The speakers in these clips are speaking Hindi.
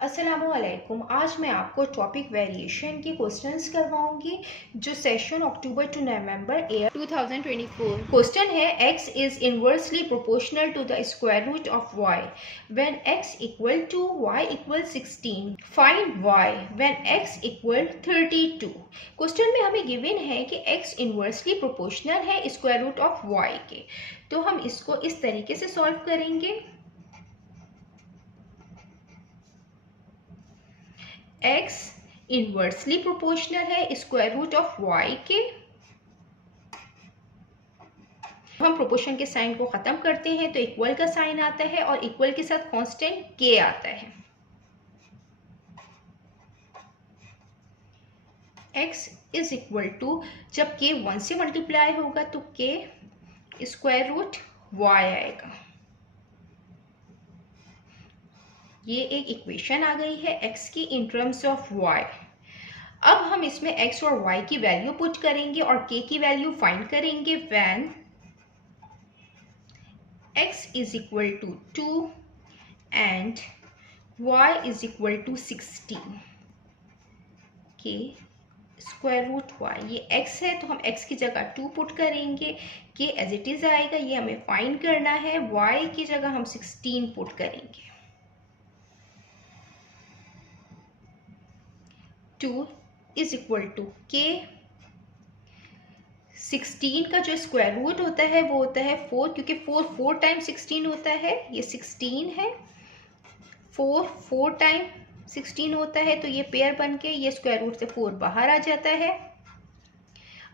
अस्सलामुअलैकुम। आज मैं आपको टॉपिक वेरिएशन के क्वेश्चंस करवाऊंगी जो session October to November year 2024। Question है x is inversely proportional to the square root of y when x equal to y equal 16। Find y when x equal 32। Question में हमें गिवन है कि x इनवर्सली प्रोपोर्शनल है स्क्वायर रूट ऑफ y के, तो हम इसको इस तरीके से सॉल्व करेंगे। x इनवर्सली प्रोपोर्शनल है स्क्वायर रूट ऑफ y के। हम प्रोपोर्शन के साइन को खत्म करते हैं तो इक्वल का साइन आता है और इक्वल के साथ कांस्टेंट k आता है। x इज इक्वल टू, जब k 1 से मल्टीप्लाई होगा तो k स्क्वायर रूट y आएगा। ये एक इक्वेशन आ गई है x की इन टर्म्स ऑफ y। अब हम इसमें x और y की वैल्यू पुट करेंगे और k की वैल्यू फाइंड करेंगे when x is equal to 2 and y is equal to 16। k square root y, ये x है तो हम x की जगह 2 पुट करेंगे, k एज इट इज आएगा, ये हमें फाइंड करना है। y की जगह हम 16 पुट करेंगे। 2 इज इक्वल टू k। 16 का जो स्क्वायर रूट होता है वो होता है 4, क्योंकि 4 टाइम 16 होता है, ये 16 है। 4 टाइम 16 होता है तो ये पेयर बन के ये स्क्वायर रूट से 4 बाहर आ जाता है।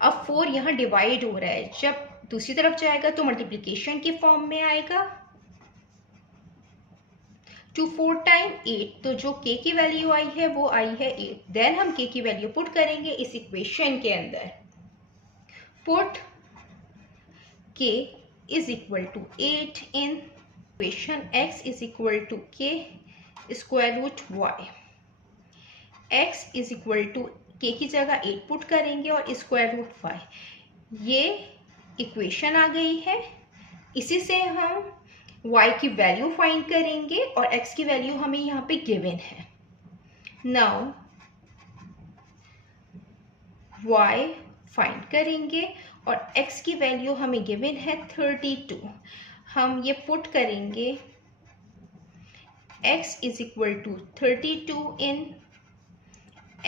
अब 4 यहाँ डिवाइड हो रहा है, जब दूसरी तरफ जाएगा तो मल्टीप्लिकेशन की फॉर्म में आएगा। 2 4 टाइम 8, तो जो k की वैल्यू आई है वो आई है 8। देन हम k की वैल्यू पुट करेंगे इस इक्वेशन के अंदर। Put k is equal to 8 in equation x is equal to k square root y। x is equal to k की जगह 8 पुट करेंगे और स्क्वायर रूट y। ये इक्वेशन आ गई है। इसी से हम y की वैल्यू फाइंड करेंगे और x की वैल्यू हमें यहाँ पे गिवन है। नाउ y फाइंड करेंगे और x की वैल्यू हमें गिवन है 32। हम ये पुट करेंगे x is equal to 32 in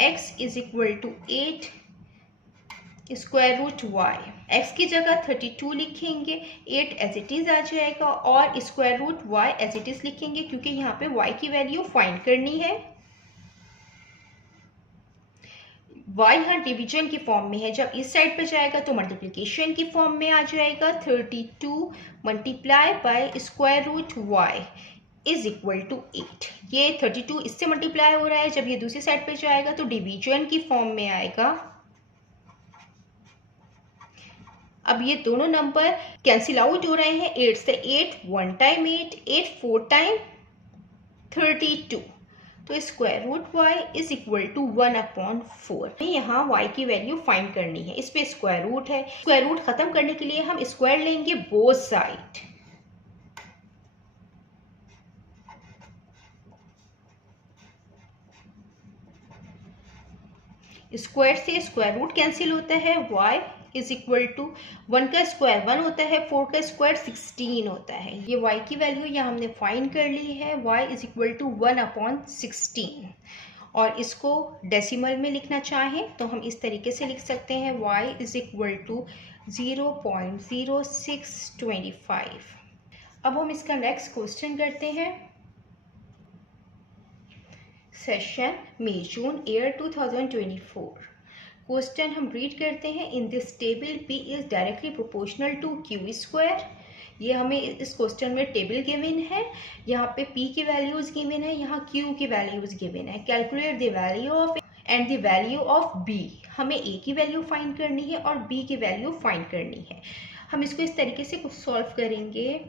x is equal to 8 square root y। x की जगह 32 लिखेंगे, 8 एज इट इज आ जाएगा और square root y as it is लिखेंगे, क्योंकि यहाँ पे y की वैल्यू फाइंड करनी है। y यहाँ डिवीजन की फॉर्म में है, जब इस साइड पे जाएगा तो मल्टीप्लिकेशन की फॉर्म में आ जाएगा। 32 multiply by square root y is equal to 8। ये 32 इससे मल्टीप्लाई हो रहा है, जब ये दूसरी साइड पे जाएगा तो डिवीजन की फॉर्म में आएगा। अब ये दोनों नंबर कैंसिल आउट हो रहे हैं। 8 से 8 1 टाइम 8, 8 4 टाइम 32, तो square root y is equal to 1/4। यहाँ y की वैल्यू फाइंड करनी है, इस पे स्क्वायर रूट है। स्क्वायर रूट खत्म करने के लिए हम स्क्वायर लेंगे बोथ साइड। स्क्वायर से स्क्वायर रूट कैंसिल होता है। y इज इक्वल टू 1 का स्क्वायर 1 होता है, 4 का स्क्वायर 16 होता है। ये y की वैल्यू यहाँ हमने फाइंड कर ली है। y is equal to 1/16। और इसको डेसिमल में लिखना चाहें तो हम इस तरीके से लिख सकते हैं, y इज इक्वल टू 0.0625। अब हम इसका नेक्स्ट क्वेश्चन करते हैं। Session May June year 2024। Question हम रीड करते हैं। In this table p is directly proportional to q square. ये हमें इस क्वेश्चन में टेबल गिवन है, यहाँ पे p की वैल्यूज गिवन है, यहाँ q की वैल्यूज गिवन है। Calculate the value of and the value of b। हमें a की वैल्यू फाइंड करनी है और b की वैल्यू फाइंड करनी है। हम इसको इस तरीके से कुछ सॉल्व करेंगे।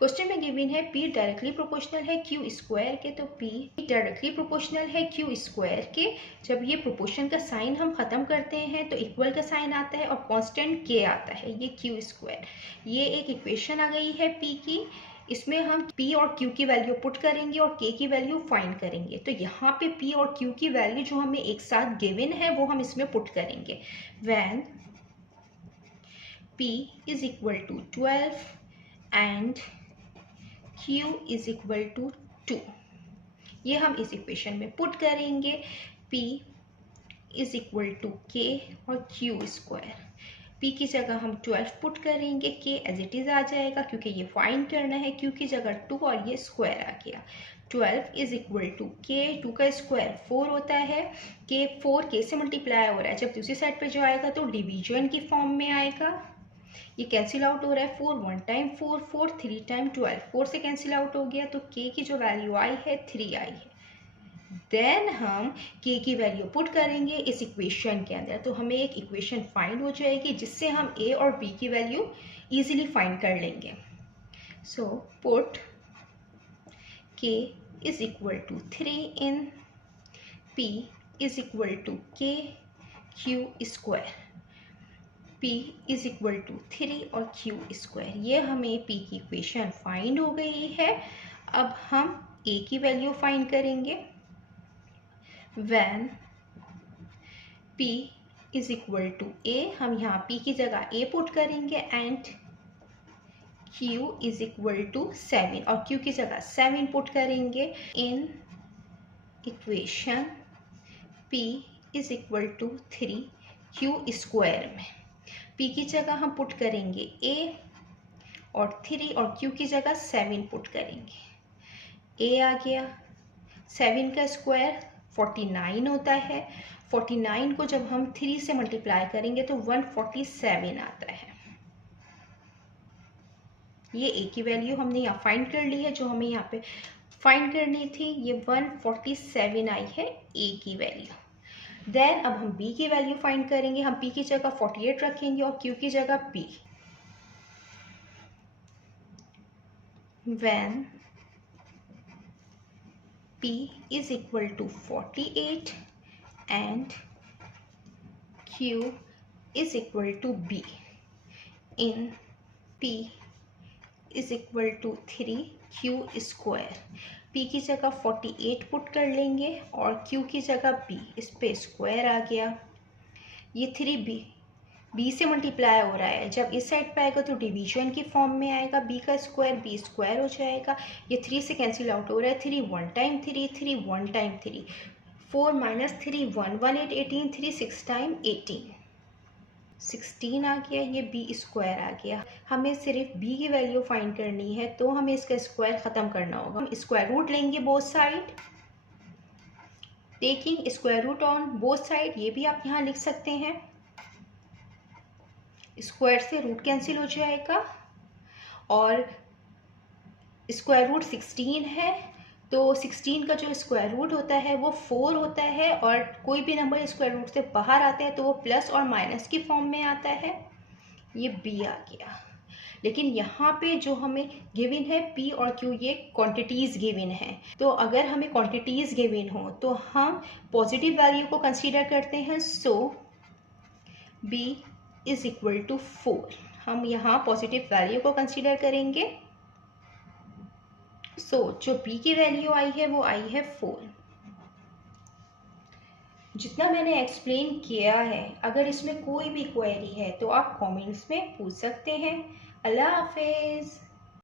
क्वेश्चन में गिवन है p डायरेक्टली प्रोपोर्शनल है q स्क्वायर के, तो p डायरेक्टली प्रोपोर्शनल है q स्क्वायर के। जब ये प्रोपोर्शन का साइन हम खत्म करते हैं तो इक्वल का साइन आता है और कांस्टेंट k आता है, ये q स्क्वायर। ये एक इक्वेशन आ गई है p की। इसमें हम p और q की वैल्यू पुट करेंगे और k की वैल्यू फाइंड करेंगे। तो यहाँ पे p और q की वैल्यू जो हमें एक साथ गिवन है वो हम इसमें पुट करेंगे। When p is equal to 12 and q is equal to 2, ये हम इस इक्वेशन में पुट करेंगे। p is equal to k और q स्क्वायर, p की जगह हम 12 पुट करेंगे, k एज इट इज आ जाएगा क्योंकि ये फाइंड करना है, q की जगह 2 और ये स्क्वायर आ गया। 12 इज इक्वल टू k, 2 का स्क्वायर 4 होता है, k 4 से मल्टीप्लाई हो रहा है, जब दूसरी साइड पे जो आएगा तो डिवीजन की फॉर्म में आएगा। ये कैंसिल आउट हो रहा है, 4 1 टाइम 4, 4 3 टाइम 12, 4 से कैंसिल आउट हो गया, तो k की जो वैल्यू आई है 3 आई है। देन हम k की वैल्यू पुट करेंगे इस इक्वेशन के अंदर, तो हमें एक इक्वेशन फाइंड हो जाएगी जिससे हम a और b की वैल्यू इजीली फाइंड कर लेंगे। So put k is equal to 3 in p is equal to k q square, p is equal to 3 और q स्क्वायर, ये हमें p की इक्वेशन फाइंड हो गई है। अब हम a की वैल्यू फाइंड करेंगे। When p is equal to a, हम यहाँ p की जगह a पुट करेंगे and q is equal to 7 और q की जगह 7 पुट करेंगे in equation p is equal to 3 q square में। p की जगह हम पुट करेंगे a और 3 और q की जगह 7 पुट करेंगे। a आ गया, 7 का स्क्वायर 49 होता है, 49 को जब हम 3 से मल्टीप्लाई करेंगे तो 147 आता है। ये a की वैल्यू हमने यहाँ फाइंड कर ली है, जो हमें यहाँ पे फाइंड करनी थी, ये 147 आई है a की वैल्यू। देन अब हम b की वैल्यू फाइंड करेंगे। हम p की जगह 48 रखेंगे और q की जगह p। When p is equal to 48 and q is equal to b in p is equal to 3 q square, p की जगह 48 पुट कर लेंगे और q की जगह b, इस पे स्क्वायर आ गया। ये 3b से मल्टीप्लाई हो रहा है, जब इस साइड पे आएगा तो डिवीजन की फॉर्म में आएगा, b का स्क्वायर b स्क्वायर हो जाएगा। ये 3 से कैंसिल आउट हो रहा है, 3 1 टाइम 3, 3 1 टाइम 3, 4 माइनस 3 1, 1 8 18, 3 6 टाइम 18, 16 आ गया। ये b स्क्वायर आ गया। हमें सिर्फ b की वैल्यू फाइंड करनी है, तो हमें इसका स्क्वायर ख़त्म करना होगा। हम स्क्वायर रूट लेंगे both side, taking square root on both side, ये भी आप यहाँ लिख सकते हैं। स्क्वायर से रूट कैंसिल हो जाएगा और स्क्वायर रूट 16 है, तो 16 का जो स्क्वायर रूट होता है वो 4 होता है, और कोई भी नंबर स्क्वायर रूट से बाहर आता है तो वो प्लस और माइनस की फॉर्म में आता है। ये b आ गया। लेकिन यहाँ पे जो हमें गिवन है p और q, ये क्वांटिटीज़ गिवन है, तो अगर हमें क्वांटिटीज़ गिवन हो तो हम पॉजिटिव वैल्यू को कंसीडर करते हैं। सो b इज इक्वल टू 4, हम यहाँ पॉजिटिव वैल्यू को कंसीडर करेंगे। सो जो b की वैल्यू आई है वो आई है 4। जितना मैंने एक्सप्लेन किया है, अगर इसमें कोई भी क्वेरी है तो आप कमेंट्स में पूछ सकते हैं। अल्लाह हाफिज़।